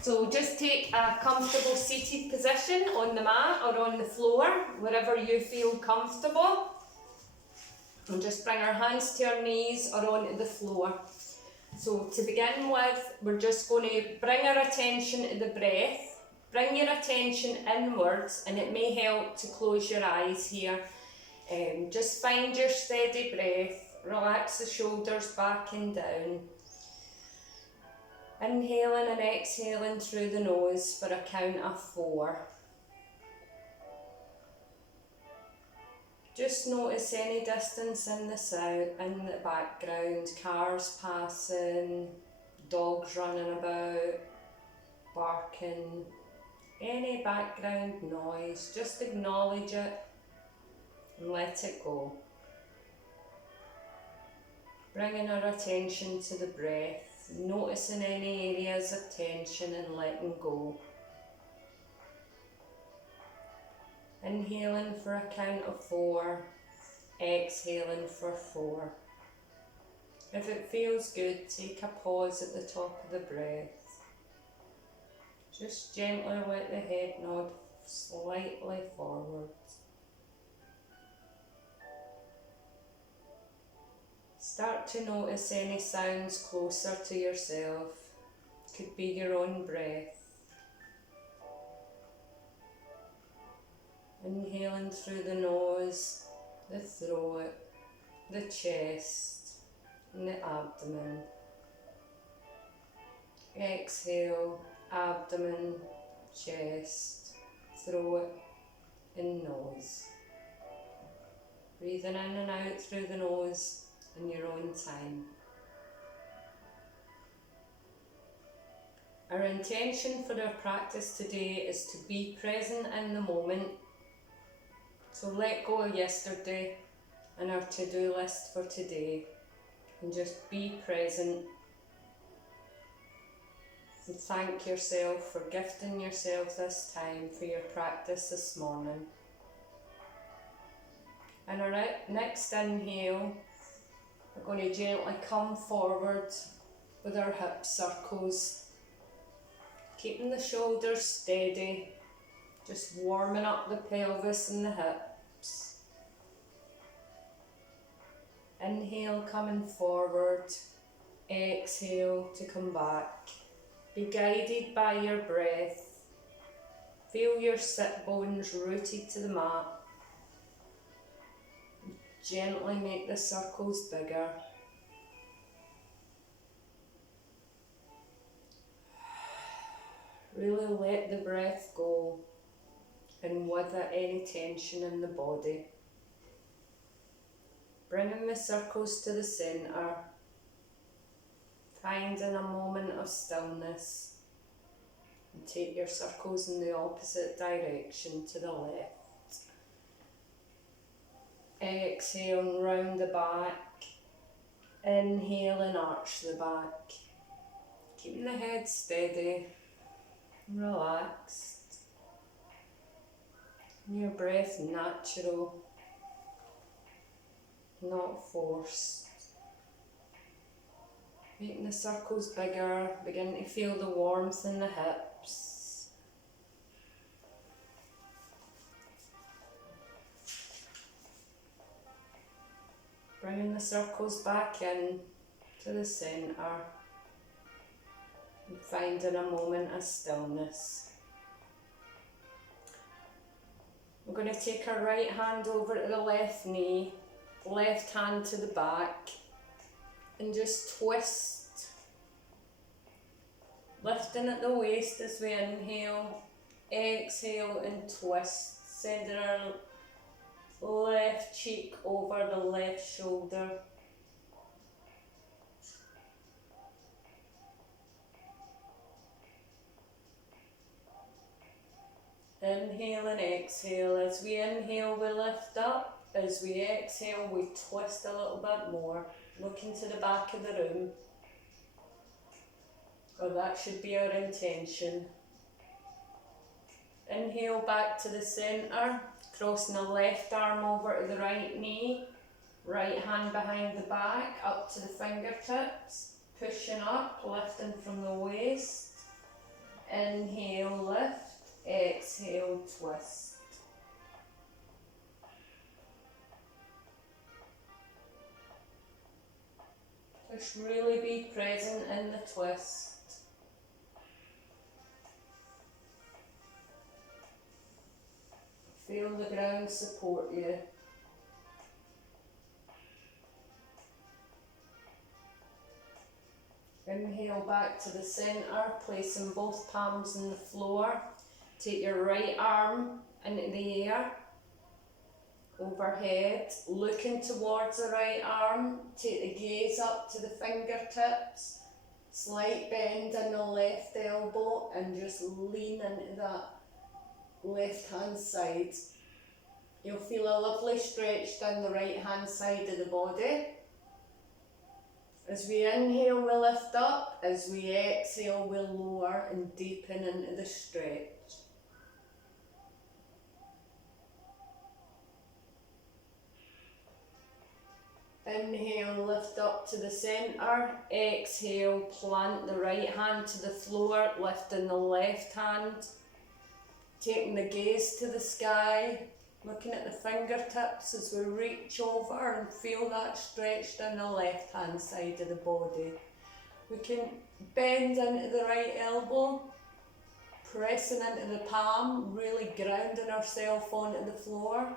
So just take a comfortable seated position on the mat or on the floor, wherever you feel comfortable. And just bring our hands to our knees or onto the floor. So to begin with, we're just going to bring our attention to the breath. Bring your attention inwards, and it may help to close your eyes here. Just find your steady breath. Relax the shoulders back and down. Inhaling and exhaling through the nose for a count of 4. Just notice any distance in the sound, in the background, cars passing, dogs running about, barking, any background noise. Just acknowledge it and let it go. Bringing our attention to the breath, noticing any areas of tension and letting go. Inhaling for a count of 4, exhaling for 4. If it feels good, take a pause at the top of the breath. Just gently let the head nod slightly forward. Start to notice any sounds closer to yourself. Could be your own breath. Inhaling through the nose, the throat, the chest, and the abdomen. Exhale, abdomen, chest, throat, and nose. Breathing in and out through the nose in your own time. Our intention for our practice today is to be present in the moment. So let go of yesterday and our to-do list for today and just be present. And thank yourself for gifting yourself this time for your practice this morning. And our next inhale, we're going to gently come forward with our hip circles, keeping the shoulders steady, just warming up the pelvis and the hips. Inhale, coming forward, exhale to come back. Be guided by your breath. Feel your sit bones rooted to the mat. Gently make the circles bigger. Really let the breath go, and with it any tension in the body. Bringing the circles to the centre, finding a moment of stillness, and take your circles in the opposite direction to the left. Exhale, round the back. Inhale and arch the back. Keeping the head steady, relaxed. And your breath natural, not forced. Making the circles bigger, begin to feel the warmth in the hips. Bringing the circles back in to the centre and finding a moment of stillness. We're going to take our right hand over to the left knee, left hand to the back, and just twist. Lifting at the waist as we inhale, exhale and twist. Sending our left cheek over the left shoulder. Inhale and exhale. As we inhale, we lift up. As we exhale, we twist a little bit more. Look into the back of the room. Or that should be our intention. Inhale back to the centre, crossing the left arm over to the right knee, right hand behind the back, up to the fingertips, pushing up, lifting from the waist. Just really be present in the twist. Feel the ground support you. Inhale back to the centre, placing both palms on the floor. Take your right arm into the air, overhead, looking towards the right arm. Take the gaze up to the fingertips, slight bend in the left elbow, and just lean into that left hand side. You'll feel a lovely stretch down the right hand side of the body. As we inhale, we lift up. As we exhale, we lower and deepen into the stretch. Inhale, lift up to the centre. Exhale, plant the right hand to the floor, lifting the left hand. Taking the gaze to the sky. Looking at the fingertips as we reach over and feel that stretch down the left hand side of the body. We can bend into the right elbow, pressing into the palm, really grounding ourselves onto the floor.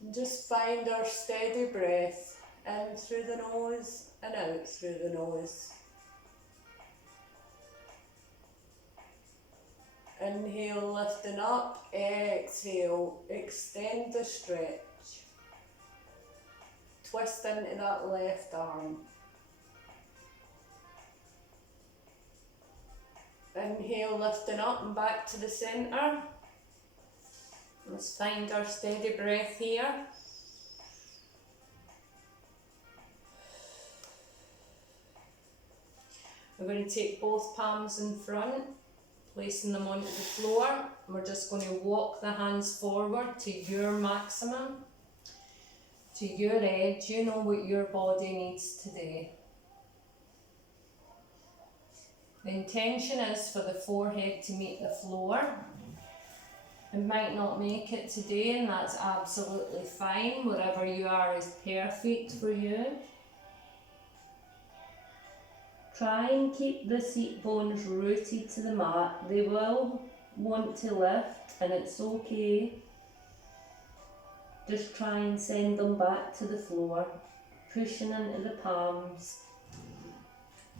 And just find our steady breath, in through the nose and out through the nose. Inhale, lifting up, exhale, extend the stretch. Twist into that left arm. Inhale, lifting up and back to the centre. Let's find our steady breath here. We're going to take both palms in front, placing them onto the floor. We're just going to walk the hands forward to your maximum, to your edge. You know what your body needs today. The intention is for the forehead to meet the floor. It might not make it today, and that's absolutely fine. Wherever you are is perfect for you. Try and keep the seat bones rooted to the mat. They will want to lift, and it's okay. Just try and send them back to the floor, pushing into the palms,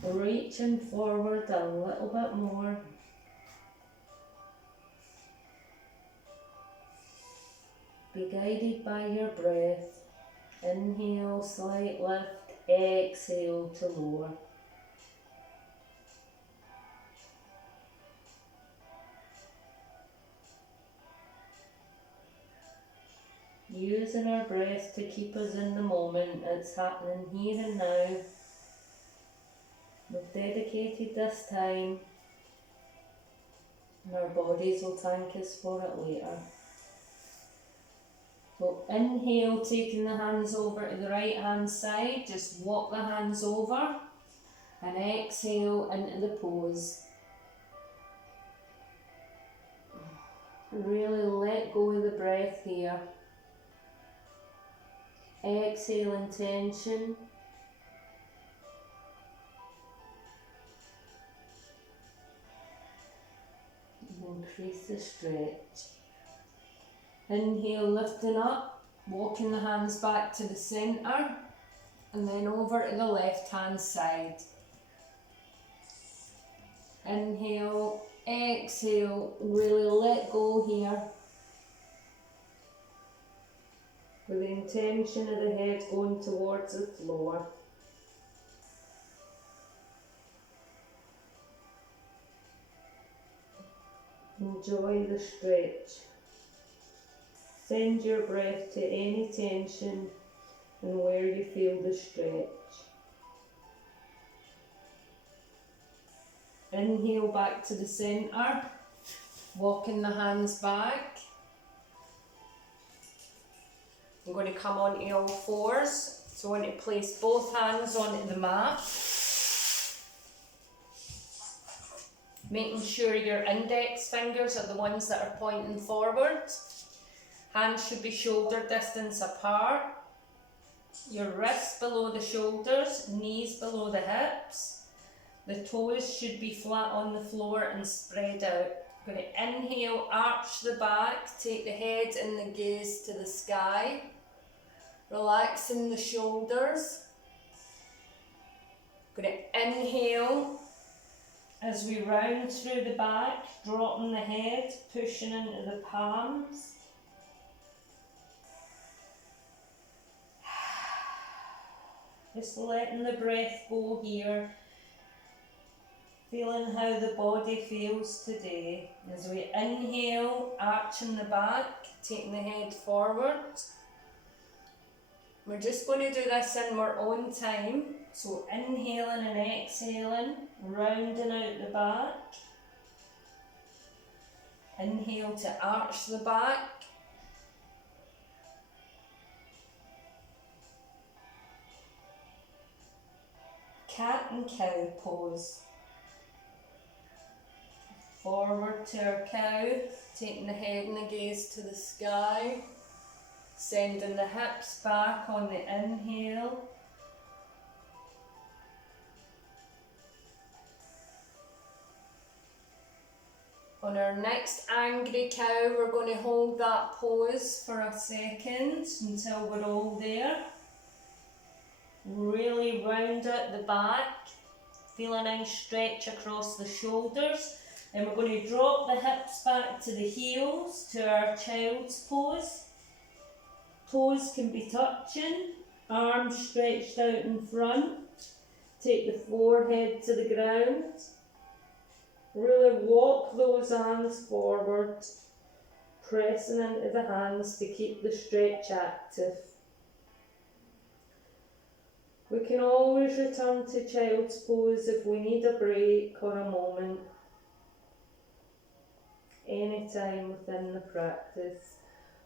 reaching forward a little bit more. Be guided by your breath. Inhale, slight lift, exhale to lower. Using our breath to keep us in the moment. It's happening here and now. We've dedicated this time, and our bodies will thank us for it later. So inhale, taking the hands over to the right hand side, just walk the hands over, and exhale into the pose. Really let go of the breath here. Exhale in tension. And increase the stretch. Inhale, lifting up, walking the hands back to the centre, and then over to the left hand side. Inhale, exhale, really let go here. With the intention of the head going towards the floor. Enjoy the stretch. Send your breath to any tension and where you feel the stretch. Inhale back to the centre, walking the hands back. I'm going to come onto all fours, so I want to place both hands onto the mat. Making sure your index fingers are the ones that are pointing forward. Hands should be shoulder distance apart. Your wrists below the shoulders, knees below the hips. The toes should be flat on the floor and spread out. Going to inhale, arch the back, take the head and the gaze to the sky. Relaxing the shoulders. Going to inhale as we round through the back, dropping the head, pushing into the palms. Just letting the breath go here. Feeling how the body feels today. As we inhale, arching the back, taking the head forward. We're just going to do this in our own time. So inhaling and exhaling, rounding out the back. Inhale to arch the back. Cat and cow pose. Forward to our cow, taking the head and the gaze to the sky, sending the hips back on the inhale. On our next angry cow, we're going to hold that pose for a second until we're all there. Really round out the back, feel a nice stretch across the shoulders. And we're going to drop the hips back to the heels to our child's pose. Toes can be touching, arms stretched out in front. Take the forehead to the ground. Really walk those hands forward, pressing into the hands to keep the stretch active. We can always return to child's pose if we need a break or a moment. Anytime within the practice.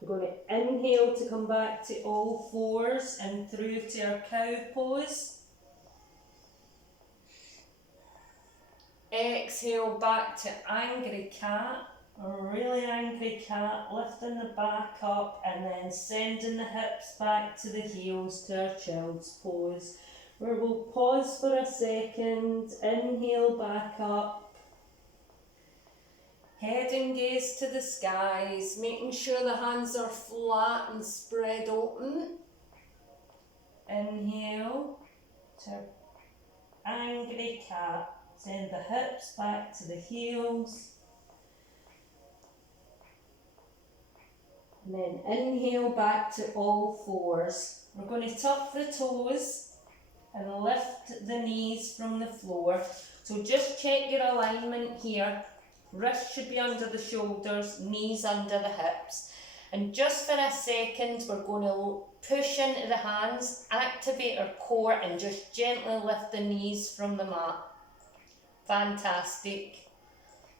We're going to inhale to come back to all fours and through to our cow pose. Exhale back to angry cat, a really angry cat, lifting the back up and then sending the hips back to the heels to our child's pose, where we'll pause for a second, inhale back up. Head and gaze to the skies, making sure the hands are flat and spread open. Inhale to angry cat. Send the hips back to the heels. And then inhale back to all fours. We're going to tuck the toes and lift the knees from the floor. So just check your alignment here. Wrists should be under the shoulders, knees under the hips. And just for a second, we're going to push into the hands, activate our core and just gently lift the knees from the mat. Fantastic.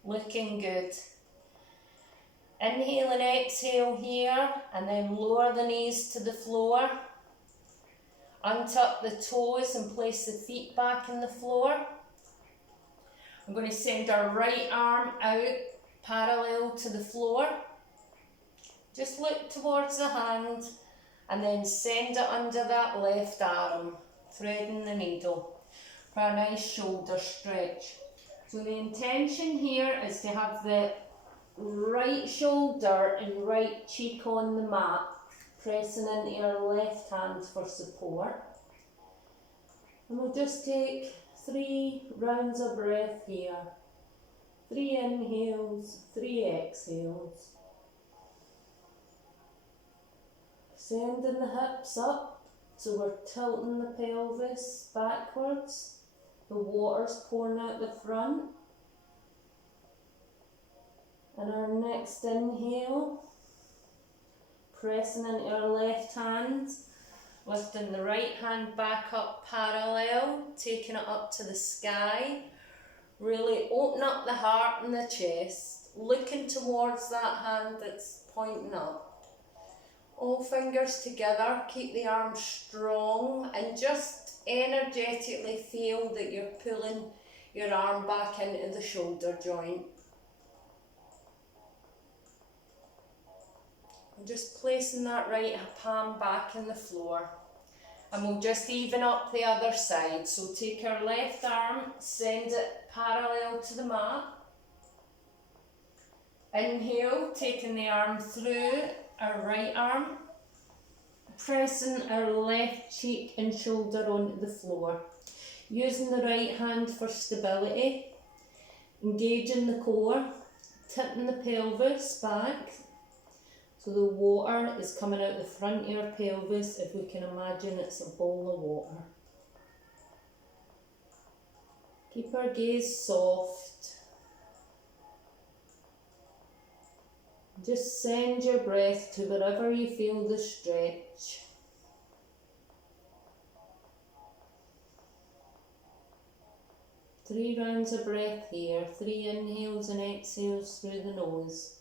Looking good. Inhale and exhale here and then lower the knees to the floor. Untuck the toes and place the feet back in the floor. I'm going to send our right arm out parallel to the floor. Just look towards the hand and then send it under that left arm, threading the needle for a nice shoulder stretch. So the intention here is to have the right shoulder and right cheek on the mat, pressing into our left hand for support. And we'll just take 3 rounds of breath here. 3 inhales, 3 exhales. Sending the hips up, so we're tilting the pelvis backwards. The water's pouring out the front. And our next inhale, pressing into our left hand, lifting the right hand back up parallel, taking it up to the sky. Really open up the heart and the chest, looking towards that hand that's pointing up. All fingers together, keep the arms strong and just energetically feel that you're pulling your arm back into the shoulder joint. And just placing that right palm back in the floor. And we'll just even up the other side. So take our left arm, send it parallel to the mat. Inhale, taking the arm through our right arm, pressing our left cheek and shoulder onto the floor. Using the right hand for stability, engaging the core, tipping the pelvis back. So the water is coming out the front of your pelvis, if we can imagine it's a bowl of water. Keep our gaze soft. Just send your breath to wherever you feel the stretch. Three rounds of breath here, 3 inhales and exhales through the nose.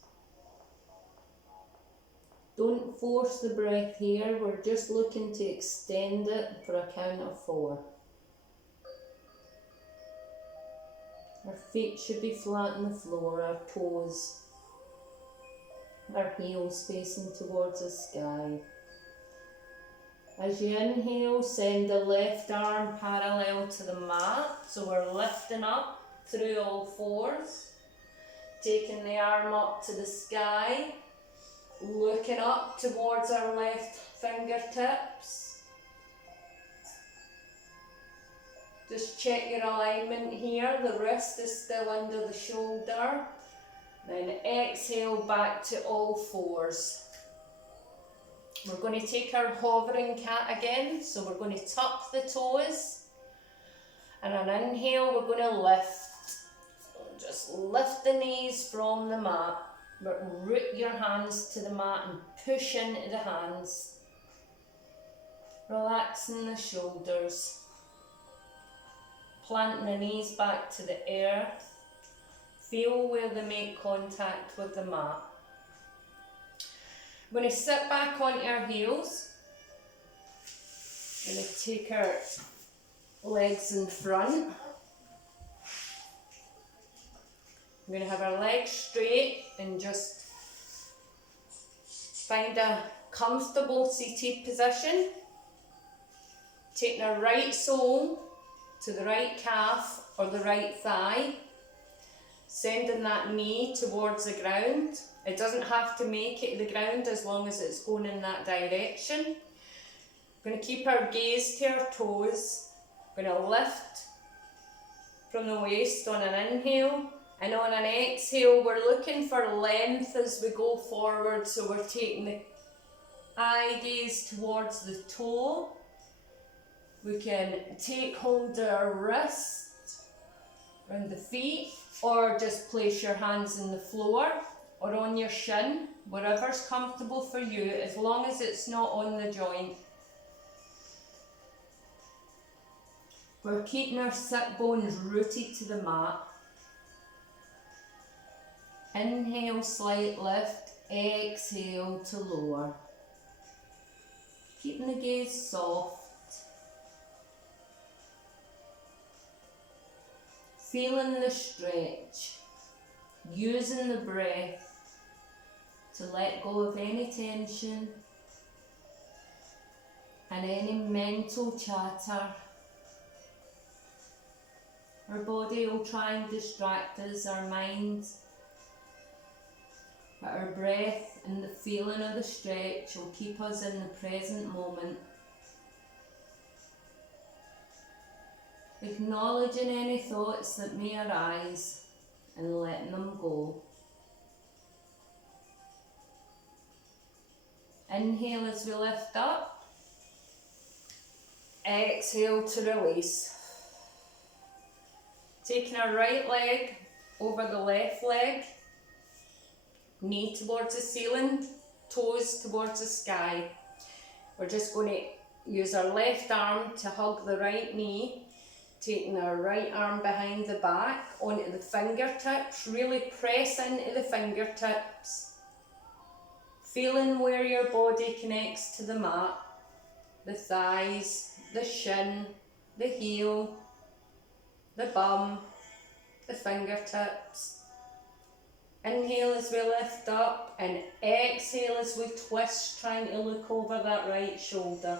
Don't force the breath here, we're just looking to extend it for a count of 4. Our feet should be flat on the floor, our toes, our heels facing towards the sky. As you inhale, send the left arm parallel to the mat, so we're lifting up through all fours, taking the arm up to the sky, looking up towards our left fingertips. Just check your alignment here, the wrist is still under the shoulder. Then exhale back to all fours. We're going to take our hovering cat again, so we're going to tuck the toes. And on inhale, we're going to lift. So just lift the knees from the mat. But root your hands to the mat and push into the hands. Relaxing the shoulders. Planting the knees back to the earth. Feel where they make contact with the mat. We're going to sit back onto our heels. We're going to take our legs in front. We're going to have our legs straight and just find a comfortable seated position. Taking our right sole to the right calf or the right thigh. Sending that knee towards the ground. It doesn't have to make it to the ground as long as it's going in that direction. We're going to keep our gaze to our toes. We're going to lift from the waist on an inhale. And on an exhale, we're looking for length as we go forward. So we're taking the eye gaze towards the toe. We can take hold of our wrist around the feet, or just place your hands on the floor or on your shin, whatever's comfortable for you, as long as it's not on the joint. We're keeping our sit bones rooted to the mat. Inhale, slight lift, exhale to lower. Keeping the gaze soft. Feeling the stretch, using the breath to let go of any tension and any mental chatter. Our body will try and distract us, our mind, but our breath and the feeling of the stretch will keep us in the present moment. Acknowledging any thoughts that may arise and letting them go. Inhale as we lift up. Exhale to release. Taking our right leg over the left leg. Knee towards the ceiling, toes towards the sky. We're just going to use our left arm to hug the right knee. Taking our right arm behind the back, onto the fingertips, really press into the fingertips. Feeling where your body connects to the mat, the thighs, the shin, the heel, the bum, the fingertips. Inhale as we lift up and exhale as we twist, trying to look over that right shoulder.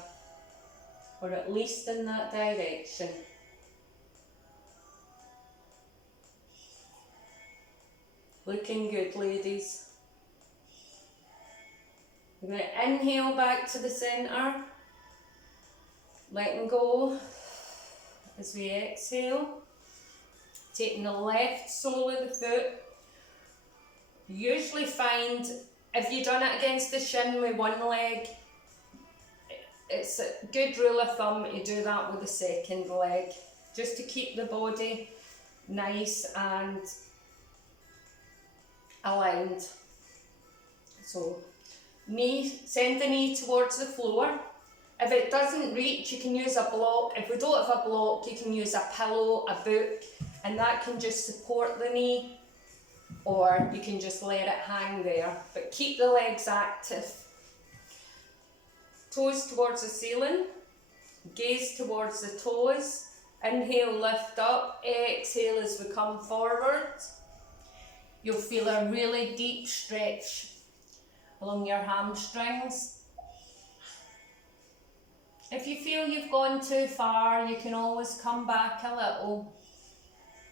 or at least in that direction. Looking good, ladies. We're going to inhale back to the centre, letting go as we exhale. Taking the left sole of the foot. Usually find, if you've done it against the shin with one leg, it's a good rule of thumb to do that with the second leg, just to keep the body nice and aligned. So send the knee towards the floor. If it doesn't reach, you can use a block. If we don't have a block, you can use a pillow, a book, and that can just support the knee, or you can just let it hang there. But keep the legs active. Toes towards the ceiling, gaze towards the toes. Inhale, lift up, exhale as we come forward. You'll feel a really deep stretch along your hamstrings. If you feel you've gone too far, you can always come back a little.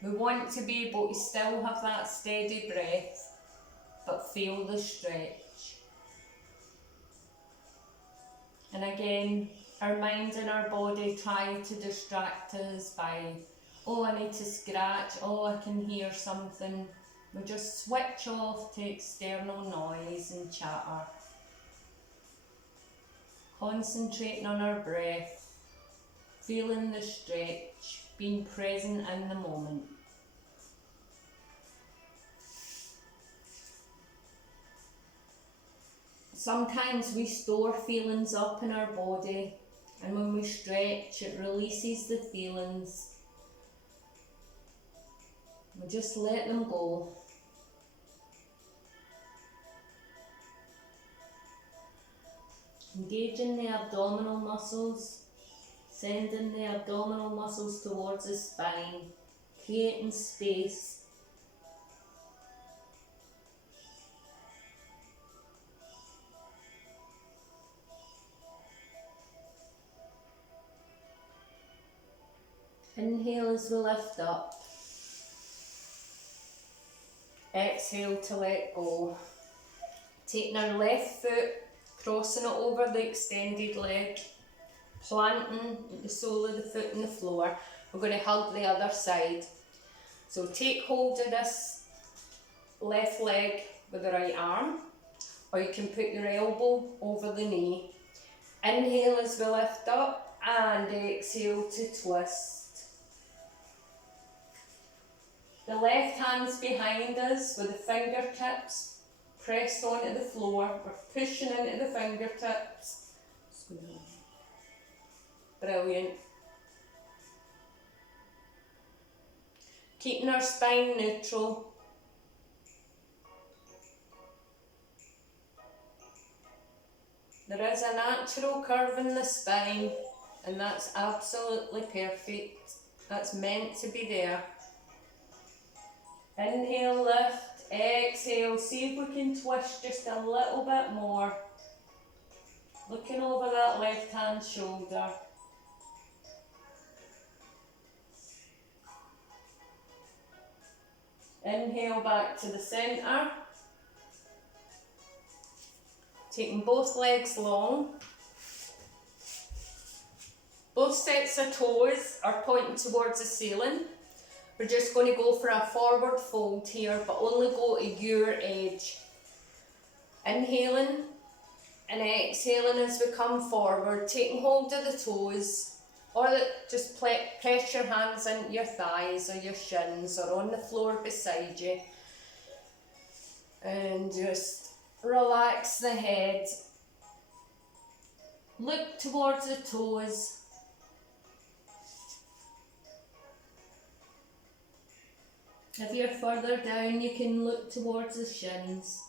We want to be able to still have that steady breath, but feel the stretch. And again, our mind and our body try to distract us by, oh, I need to scratch, oh, I can hear something. We just switch off to external noise and chatter. Concentrating on our breath, feeling the stretch, being present in the moment. Sometimes we store feelings up in our body, and when we stretch, it releases the feelings. We just let them go. Engaging the abdominal muscles, sending the abdominal muscles towards the spine, creating space. Inhale as we lift up. Exhale to let go. Taking our left foot, crossing it over the extended leg, planting the sole of the foot on the floor. We're going to hug the other side. So take hold of this left leg with the right arm, or you can put your elbow over the knee. Inhale as we lift up, and exhale to twist. The left hand's behind us with the fingertips pressed onto the floor. We're pushing into the fingertips. Brilliant. Keeping our spine neutral. There is a natural curve in the spine, and that's absolutely perfect. That's meant to be there. Inhale, lift, exhale. See if we can twist just a little bit more. Looking over that left hand shoulder. Inhale back to the centre. Taking both legs long. Both sets of toes are pointing towards the ceiling. We're just going to go for a forward fold here, but only go to your edge. Inhaling and exhaling as we come forward, taking hold of the toes, or just press your hands into your thighs or your shins or on the floor beside you. And just relax the head. Look towards the toes. If you're further down, you can look towards the shins.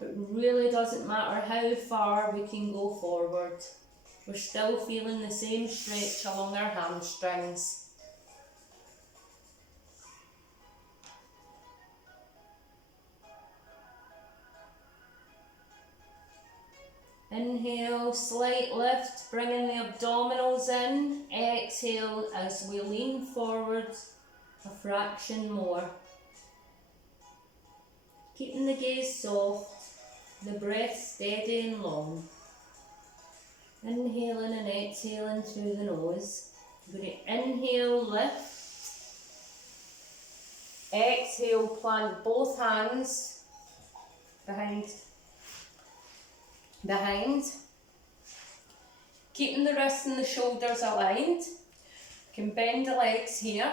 It really doesn't matter how far we can go forward. We're still feeling the same stretch along our hamstrings. Inhale, slight lift, bringing the abdominals in. Exhale as we lean forward a fraction more. Keeping the gaze soft, the breath steady and long. Inhaling and exhaling through the nose. We're going to inhale, lift. Exhale, plant both hands behind. Keeping the wrists and the shoulders aligned. You can bend the legs here,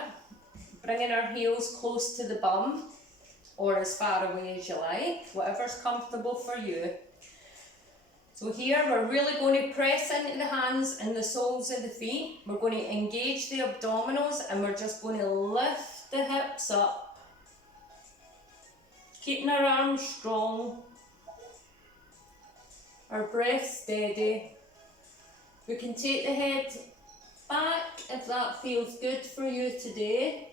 bringing our heels close to the bum or as far away as you like, whatever's comfortable for you. So here we're really going to press into the hands and the soles of the feet. We're going to engage the abdominals and we're just going to lift the hips up. Keeping our arms strong, our breath steady. We can take the head back if that feels good for you today.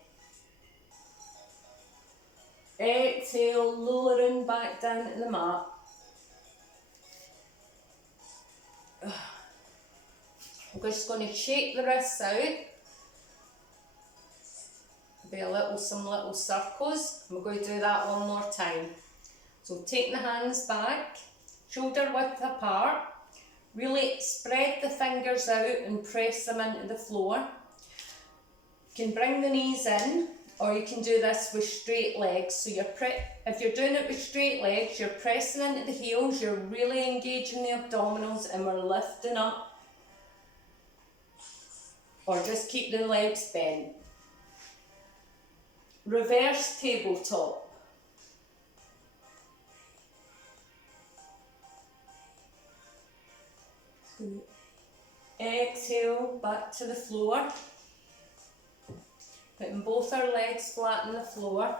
Exhale, lowering back down to the mat. We're just going to shake the wrists out. Some little circles. We're going to do that one more time. So take the hands back, shoulder width apart. Really spread the fingers out and press them into the floor. You can bring the knees in, or you can do this with straight legs. So if you're doing it with straight legs, you're pressing into the heels, you're really engaging the abdominals, and we're lifting up. Or just keep the legs bent. Reverse tabletop. Exhale, back to the floor. Putting both our legs flat on the floor.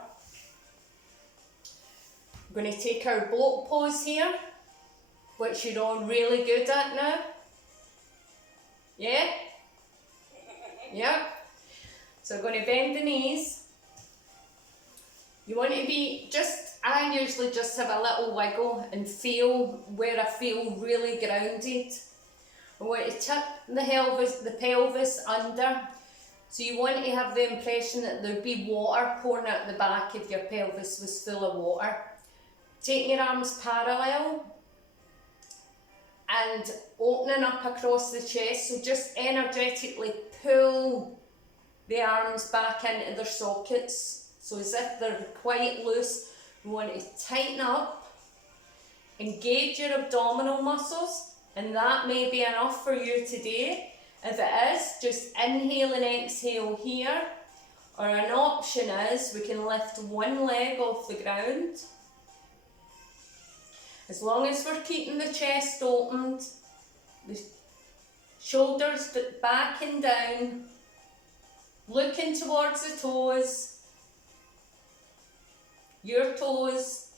We're going to take our boat pose here, which you're all really good at now. Yeah? Yeah. So we're going to bend the knees. You want to be I usually just have a little wiggle and feel where I feel really grounded. I want to tip the pelvis under. So you want to have the impression that there'd be water pouring out the back if your pelvis was full of water. Taking your arms parallel and opening up across the chest. So just energetically pull the arms back into their sockets. So as if they're quite loose. We want to tighten up, engage your abdominal muscles, and that may be enough for you today. If it is, just inhale and exhale here. Or an option is we can lift one leg off the ground. As long as we're keeping the chest opened, the shoulders back and down, looking towards the toes, your toes,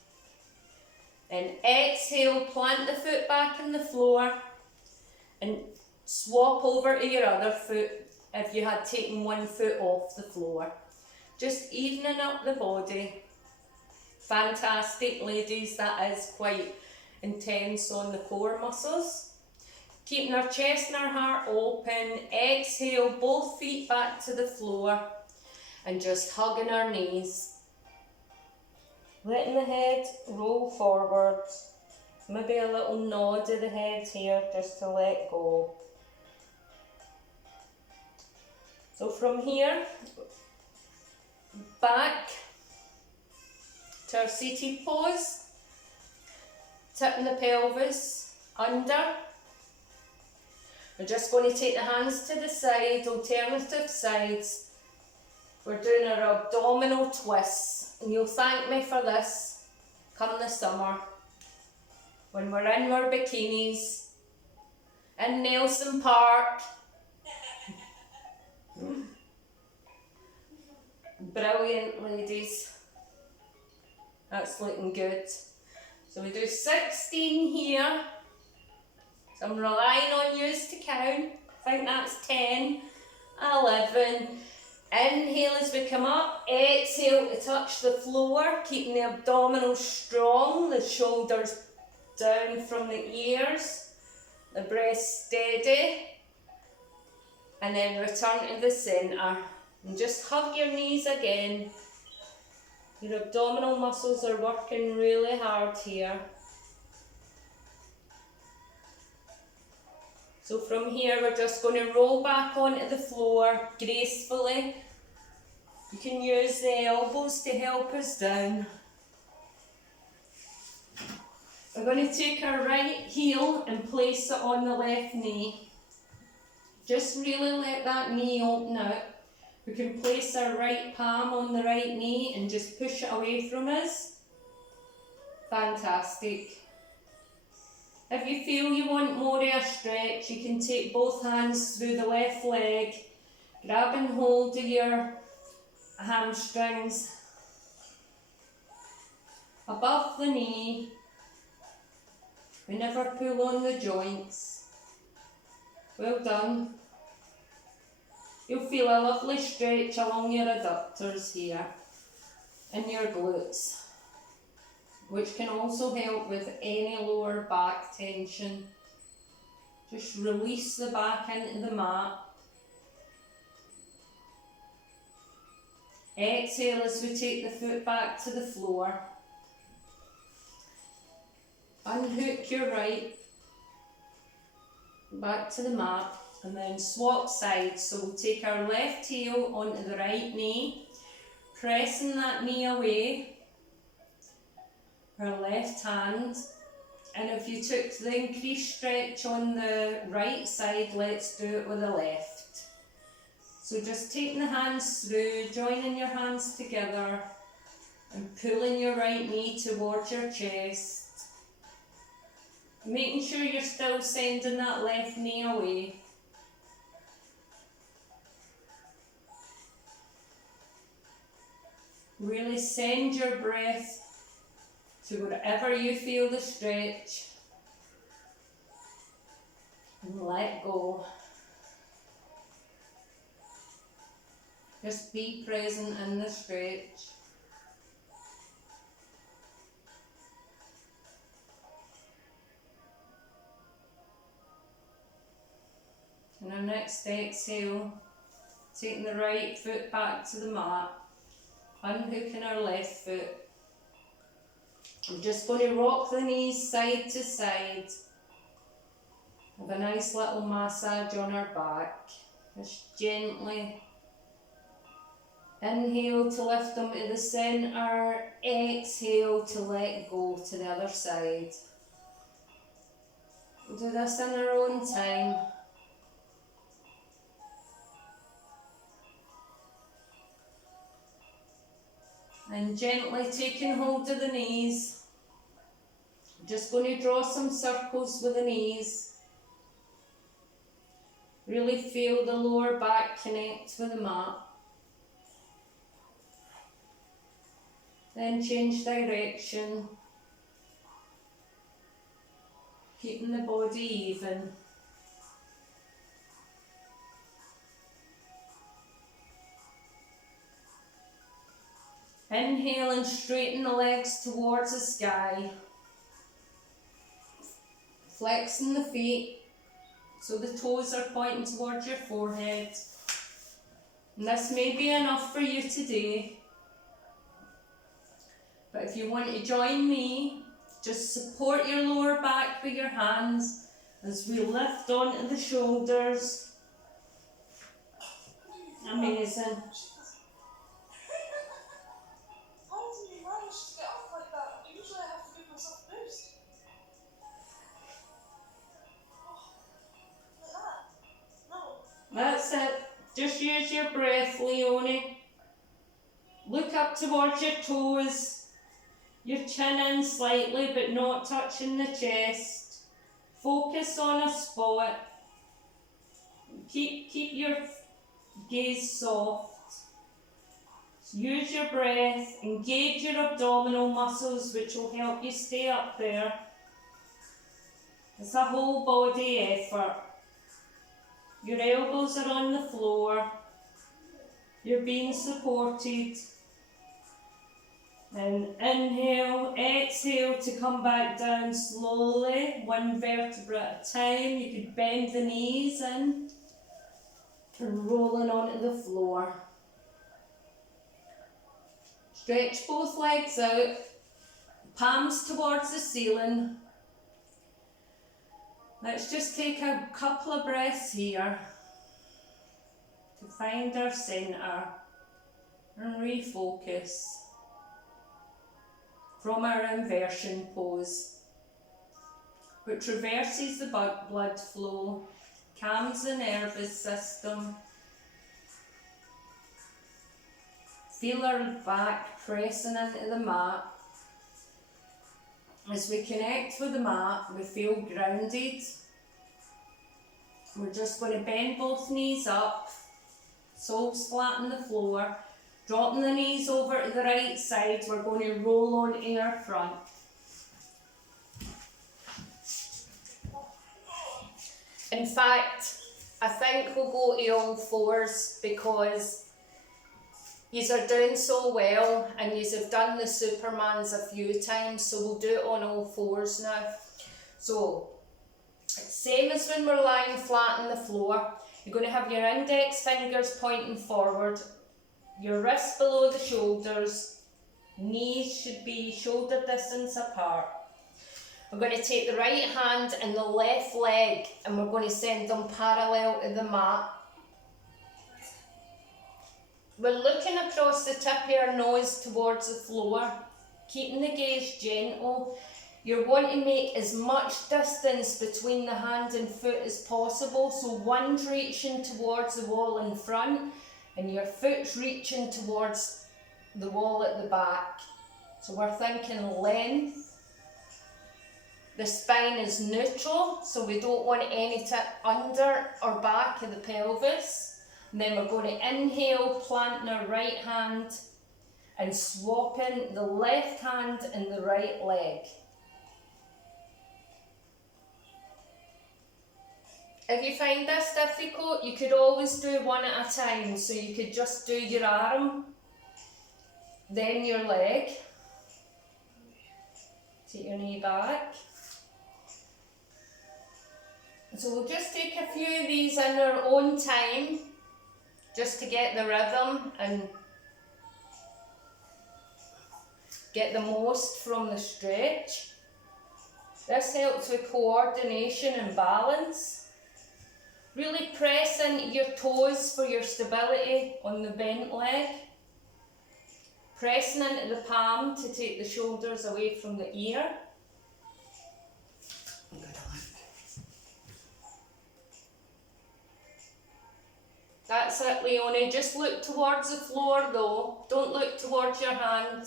and exhale, plant the foot back on the floor and swap over to your other foot if you had taken one foot off the floor. Just evening up the body. Fantastic, ladies, that is quite intense on the core muscles. Keeping our chest and our heart open. Exhale, both feet back to the floor and just hugging our knees. Letting the head roll forward. Maybe a little nod of the head here just to let go. So from here, back to our seated pose. Tipping the pelvis under. We're just going to take the hands to the side, alternative sides. We're doing our abdominal twists. And you'll thank me for this come the summer. When we're in our bikinis, in Nelson Park. Brilliant, ladies. That's looking good. So we do 16 here. So I'm relying on you to count. I think that's 10, 11. Inhale as we come up. Exhale to touch the floor. Keeping the abdominals strong. The shoulders down from the ears. the breast steady, and then return to the centre. And just hug your knees again. Your abdominal muscles are working really hard here. So from here we're just going to roll back onto the floor gracefully. You can use the elbows to help us down. We're going to take our right heel and place it on the left knee. Just really let that knee open out. We can place our right palm on the right knee and just push it away from us. Fantastic. If you feel you want more of a stretch, you can take both hands through the left leg, grab and hold of your hamstrings above the knee. We never pull on the joints. Well done. You'll feel a lovely stretch along your adductors here and your glutes, which can also help with any lower back tension. Just release the back into the mat. Exhale as we take the foot back to the floor. Unhook your right, back to the mat, and then swap sides. So we'll take our left heel onto the right knee, pressing that knee away, our left hand. And if you took the increased stretch on the right side, let's do it with the left. So just taking the hands through, joining your hands together and pulling your right knee towards your chest. Making sure you're still sending that left knee away. Really send your breath to wherever you feel the stretch. And let go. Just be present in the stretch. And our next exhale, taking the right foot back to the mat, unhooking our left foot. I'm just going to rock the knees side to side. Have a nice little massage on our back. Just gently inhale to lift them to the centre, exhale to let go to the other side. We'll do this in our own time. And gently taking hold of the knees. Just going to draw some circles with the knees. Really feel the lower back connect with the mat. Then change direction. Keeping the body even. Inhale and straighten the legs towards the sky. Flexing the feet so the toes are pointing towards your forehead. And this may be enough for you today. But if you want to join me, just support your lower back with your hands as we lift onto the shoulders. Amazing. That's it. Just use your breath, Leonie. Look up towards your toes. Your chin in slightly but not touching the chest. Focus on a spot. Keep your gaze soft. Use your breath. Engage your abdominal muscles, which will help you stay up there. It's a whole body effort. Your elbows are on the floor. You're being supported. And inhale, exhale to come back down slowly, one vertebra at a time. You could bend the knees in and rolling onto the floor. Stretch both legs out, palms towards the ceiling. Let's just take a couple of breaths here to find our centre and refocus from our inversion pose, which reverses the blood flow, calms the nervous system. Feel our back pressing into the mat. As we connect with the mat, we feel grounded. We're just going to bend both knees up, soles flat on the floor, dropping the knees over to the right side. We're going to roll onto our front. In fact, I think we'll go to all fours because yous are doing so well and yous have done the Supermans a few times, so we'll do it on all fours now. So, same as when we're lying flat on the floor, you're going to have your index fingers pointing forward, your wrists below the shoulders, knees should be shoulder distance apart. We're going to take the right hand and the left leg and we're going to send them parallel to the mat. We're looking across the tip of our nose towards the floor, keeping the gaze gentle. You're wanting to make as much distance between the hand and foot as possible, so one's reaching towards the wall in front and your foot's reaching towards the wall at the back. So we're thinking length. The spine is neutral, so we don't want any tip under or back of the pelvis. And then we're going to inhale, planting our right hand and swapping the left hand and the right leg. If you find this difficult, you could always do one at a time. So you could just do your arm, then your leg. Take your knee back. So we'll just take a few of these in our own time, just to get the rhythm and get the most from the stretch. This helps with coordination and balance. Really press into your toes for your stability on the bent leg. Pressing into the palm to take the shoulders away from the ear. That's it, Leonie. Just look towards the floor though. Don't look towards your hand.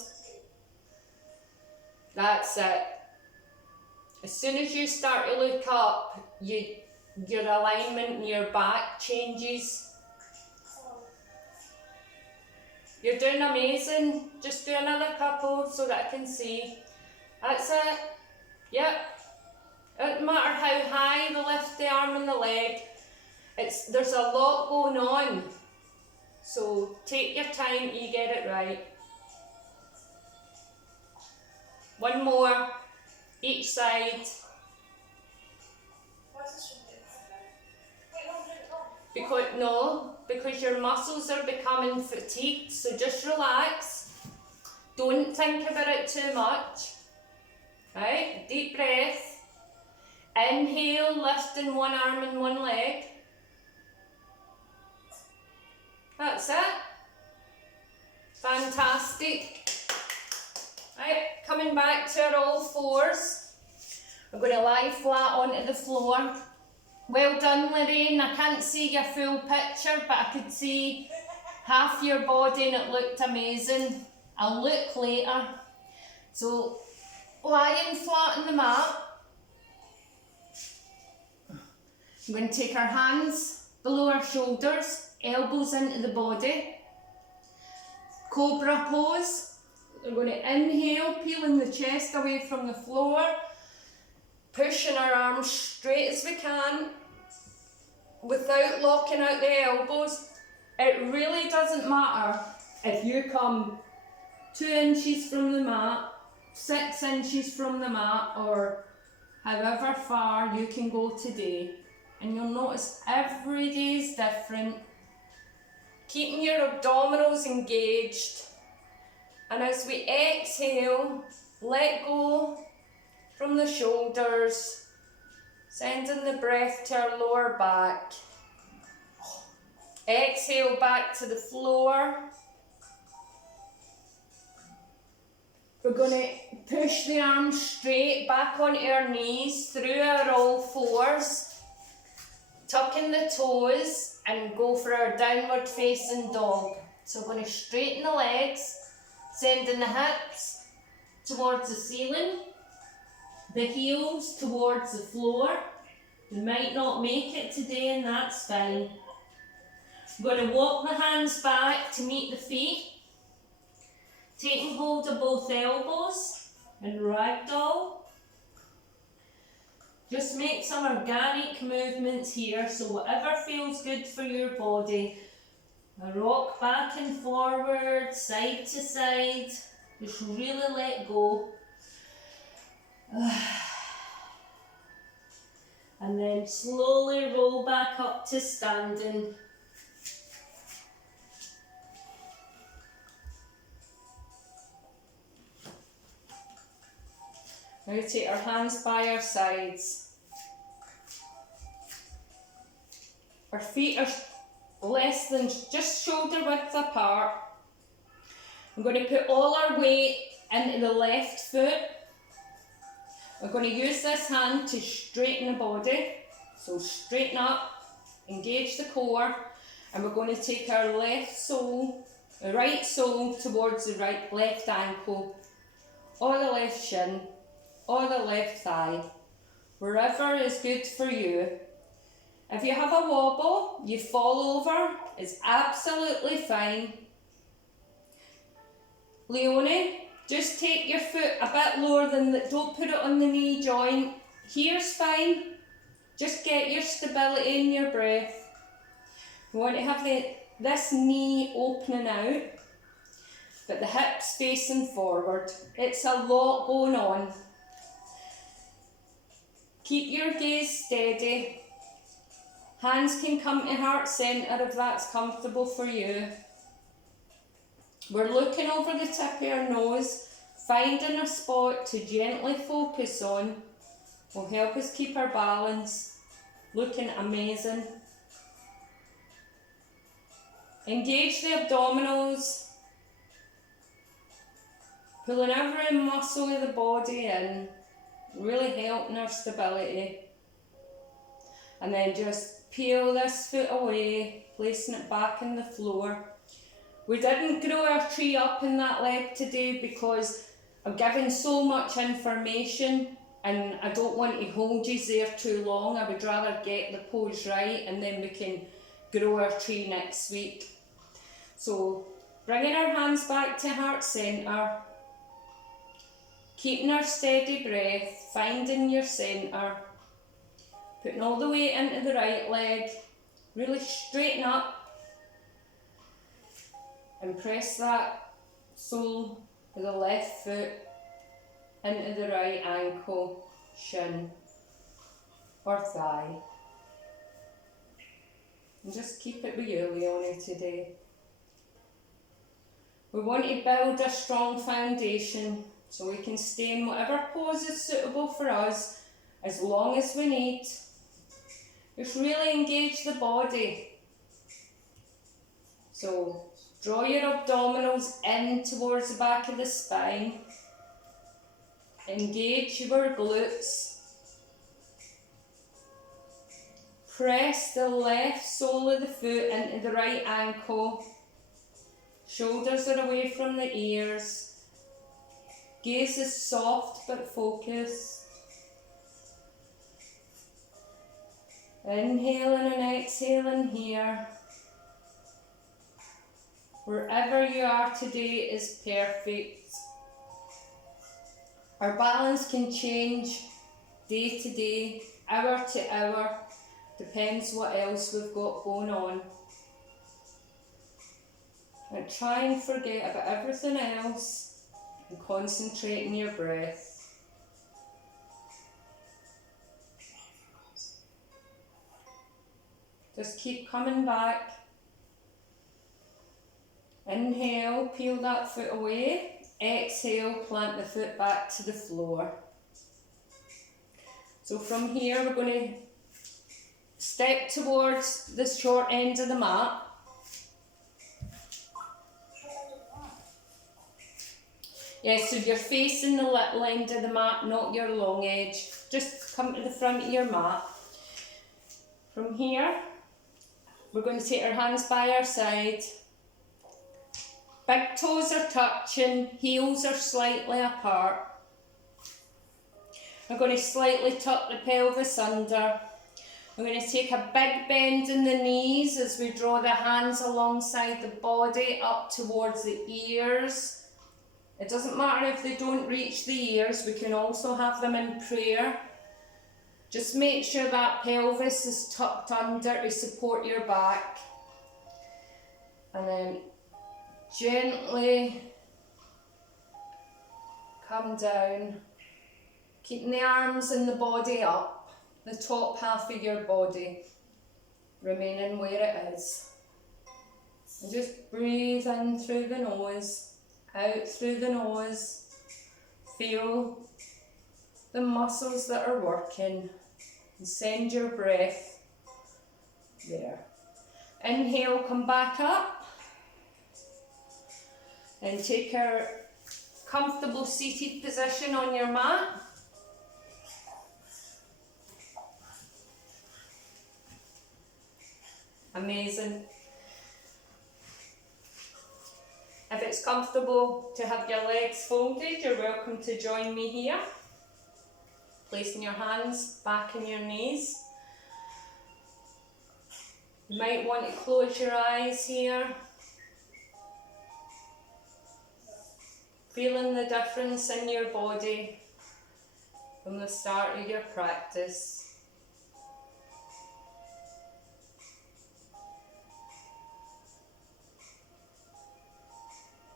That's it. As soon as you start to look up, your alignment in your back changes. You're doing amazing. Just do another couple so that I can see. That's it. Yep. It doesn't matter how high the lift the arm and the leg. There's a lot going on, so take your time, you get it right. One more, each side. Because your muscles are becoming fatigued, so just relax. Don't think about it too much. Right, deep breath. Inhale, lifting one arm and one leg. That's it. Fantastic. Right, coming back to our all fours. We're going to lie flat onto the floor. Well done, Lorraine. I can't see your full picture, but I could see half your body and it looked amazing. I'll look later. So, lying flat on the mat. I'm going to take our hands below our shoulders. Elbows into the body. Cobra pose. We're going to inhale, peeling the chest away from the floor. Pushing our arms straight as we can without locking out the elbows. It really doesn't matter if you come 2 inches from the mat, 6 inches from the mat, or however far you can go today. And you'll notice every day is different. Keeping your abdominals engaged. And as we exhale, let go from the shoulders, sending the breath to our lower back. Exhale back to the floor. We're going to push the arms straight back onto our knees through our all fours. Tuck in the toes and go for our downward facing dog. So we're going to straighten the legs, sending the hips towards the ceiling, the heels towards the floor. You might not make it today and that's fine. We're going to walk the hands back to meet the feet. Taking hold of both elbows and ragdoll. Just make some organic movements here, so whatever feels good for your body. A rock back and forward, side to side. Just really let go. And then slowly roll back up to standing. Now take our hands by our sides. Our feet are less than just shoulder width apart. I'm going to put all our weight into the left foot. We're going to use this hand to straighten the body. So straighten up, engage the core, and we're going to take our left sole, the right sole towards the left ankle, or the left shin, or the left thigh, wherever is good for you. If you have a wobble, you fall over, it's absolutely fine. Leonie, just take your foot a bit lower than the, don't put it on the knee joint. Here's fine. Just get your stability in your breath. You want to have this knee opening out, but the hips facing forward. It's a lot going on. Keep your gaze steady. Hands can come to heart centre if that's comfortable for you. We're looking over the tip of our nose, finding a spot to gently focus on will help us keep our balance. Looking amazing. Engage the abdominals, pulling every muscle of the body in, really helping our stability. And then just peel this foot away, placing it back in the floor. We didn't grow our tree up in that leg today because I'm giving so much information and I don't want to hold you there too long. I would rather get the pose right and then we can grow our tree next week. So bringing our hands back to heart centre, keeping our steady breath, finding your centre, putting all the weight into the right leg, really straighten up and press that sole of the left foot into the right ankle, shin or thigh. And just keep it with you, Leonie, today. We want to build a strong foundation so we can stay in whatever pose is suitable for us as long as we need. Just really engage the body. So draw your abdominals in towards the back of the spine. Engage your glutes. Press the left sole of the foot into the right ankle. Shoulders are away from the ears. Gaze is soft but focused. Inhaling and exhaling here. Wherever you are today is perfect. Our balance can change day to day, hour to hour, depends what else we've got going on. And try and forget about everything else and concentrate on your breath. Just keep coming back. Inhale, peel that foot away. Exhale, plant the foot back to the floor. So from here we're going to step towards the short end of the mat. Yes, so you're facing the little end of the mat, not your long edge. Just come to the front of your mat. From here, we're going to take our hands by our side. Big toes are touching, heels are slightly apart. We're going to slightly tuck the pelvis under. We're going to take a big bend in the knees as we draw the hands alongside the body up towards the ears. It doesn't matter if they don't reach the ears, we can also have them in prayer. Just make sure that pelvis is tucked under to support your back. And then gently come down, keeping the arms and the body up, the top half of your body remaining where it is. And just breathe in through the nose. Out through the nose, feel the muscles that are working and send your breath there. Inhale, come back up and take our comfortable seated position on your mat. Amazing. If it's comfortable to have your legs folded, you're welcome to join me here. Placing your hands back in your knees. You might want to close your eyes here. Feeling the difference in your body from the start of your practice.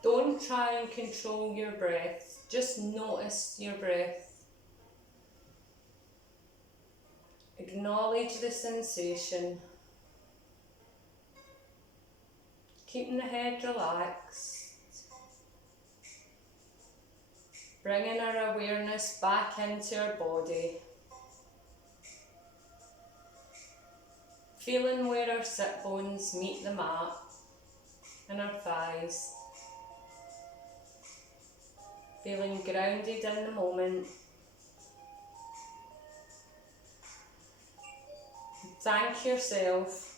Don't try and control your breath, just notice your breath. Acknowledge the sensation. Keeping the head relaxed. Bringing our awareness back into our body. Feeling where our sit bones meet the mat and our thighs. Feeling grounded in the moment. Thank yourself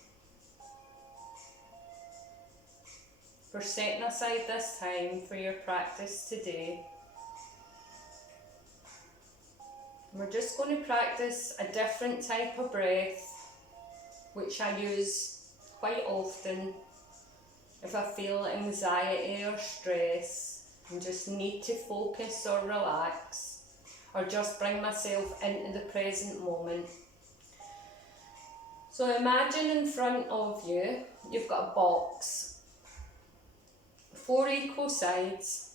for setting aside this time for your practice today. We're just going to practice a different type of breath, which I use quite often if I feel anxiety or stress and just need to focus or relax or just bring myself into the present moment. So imagine in front of you, you've got a box, 4 equal sides.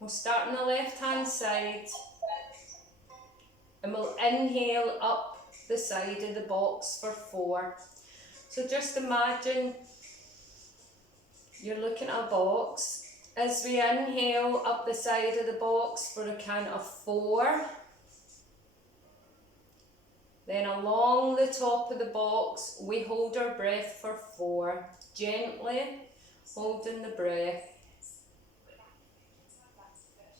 We'll start on the left hand side and we'll inhale up the side of the box for 4. So just imagine you're looking at a box. As we inhale up the side of the box for a count of 4, then along the top of the box we hold our breath for 4, gently holding the breath.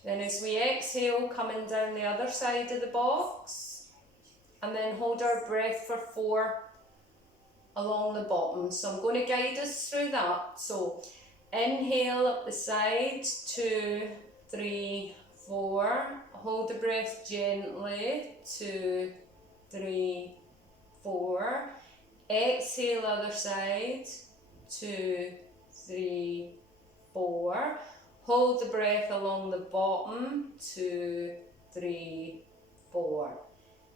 Then as we exhale, coming down the other side of the box, and then hold our breath for 4 along the bottom. So I'm going to guide us through that. So inhale up the side, 2, 3, 4. Hold the breath gently, 2, 3, 4. Exhale other side, 2, 3, 4. Hold the breath along the bottom, 2, 3, 4.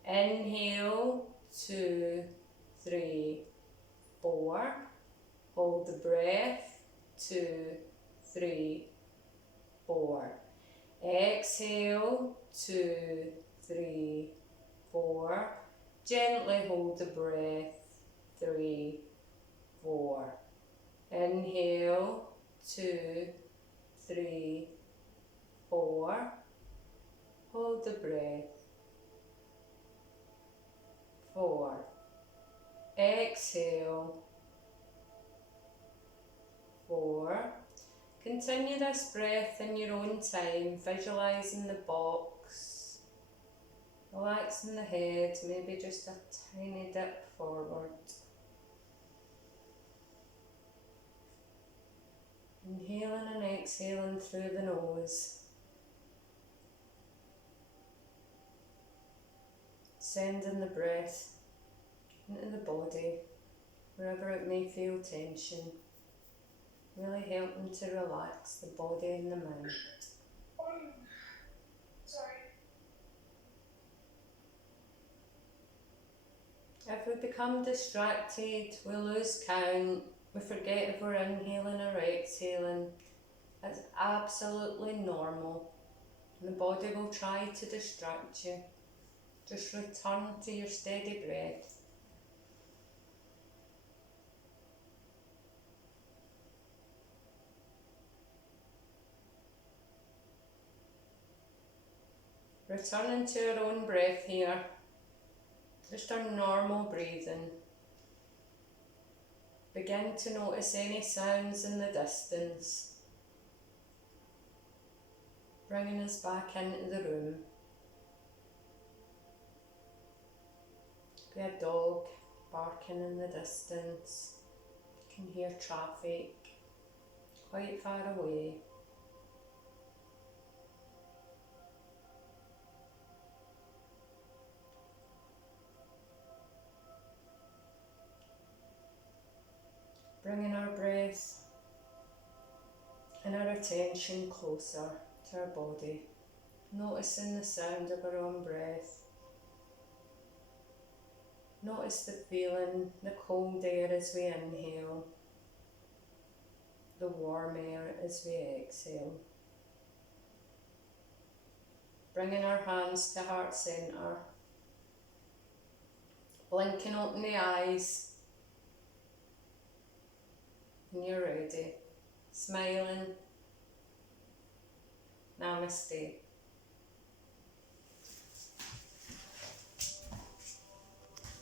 Inhale, 2, 3, 4. Hold the breath. 2, 3, 4. Exhale. 2, 3, 4. Gently hold the breath. 3, 4. Inhale. 2, 3, 4. Hold the breath. 4. Exhale. 4. Continue this breath in your own time, visualising the box, relaxing the head, maybe just a tiny dip forward. Inhaling and exhaling through the nose. Sending the breath into the body, wherever it may feel tension. Really helping to relax the body and the mind. Sorry. If we become distracted, we lose count, we forget if we're inhaling or exhaling. It's absolutely normal. The body will try to distract you. Just return to your steady breath. Returning to our own breath here. Just our normal breathing. Begin to notice any sounds in the distance. Bringing us back into the room. Be a dog barking in the distance. You can hear traffic quite far away. Bringing our breath and our attention closer to our body. Noticing the sound of our own breath. Notice the feeling, the cold air as we inhale, the warm air as we exhale. Bringing our hands to heart centre. Blinking open the eyes. When you're ready. Smiling. Namaste.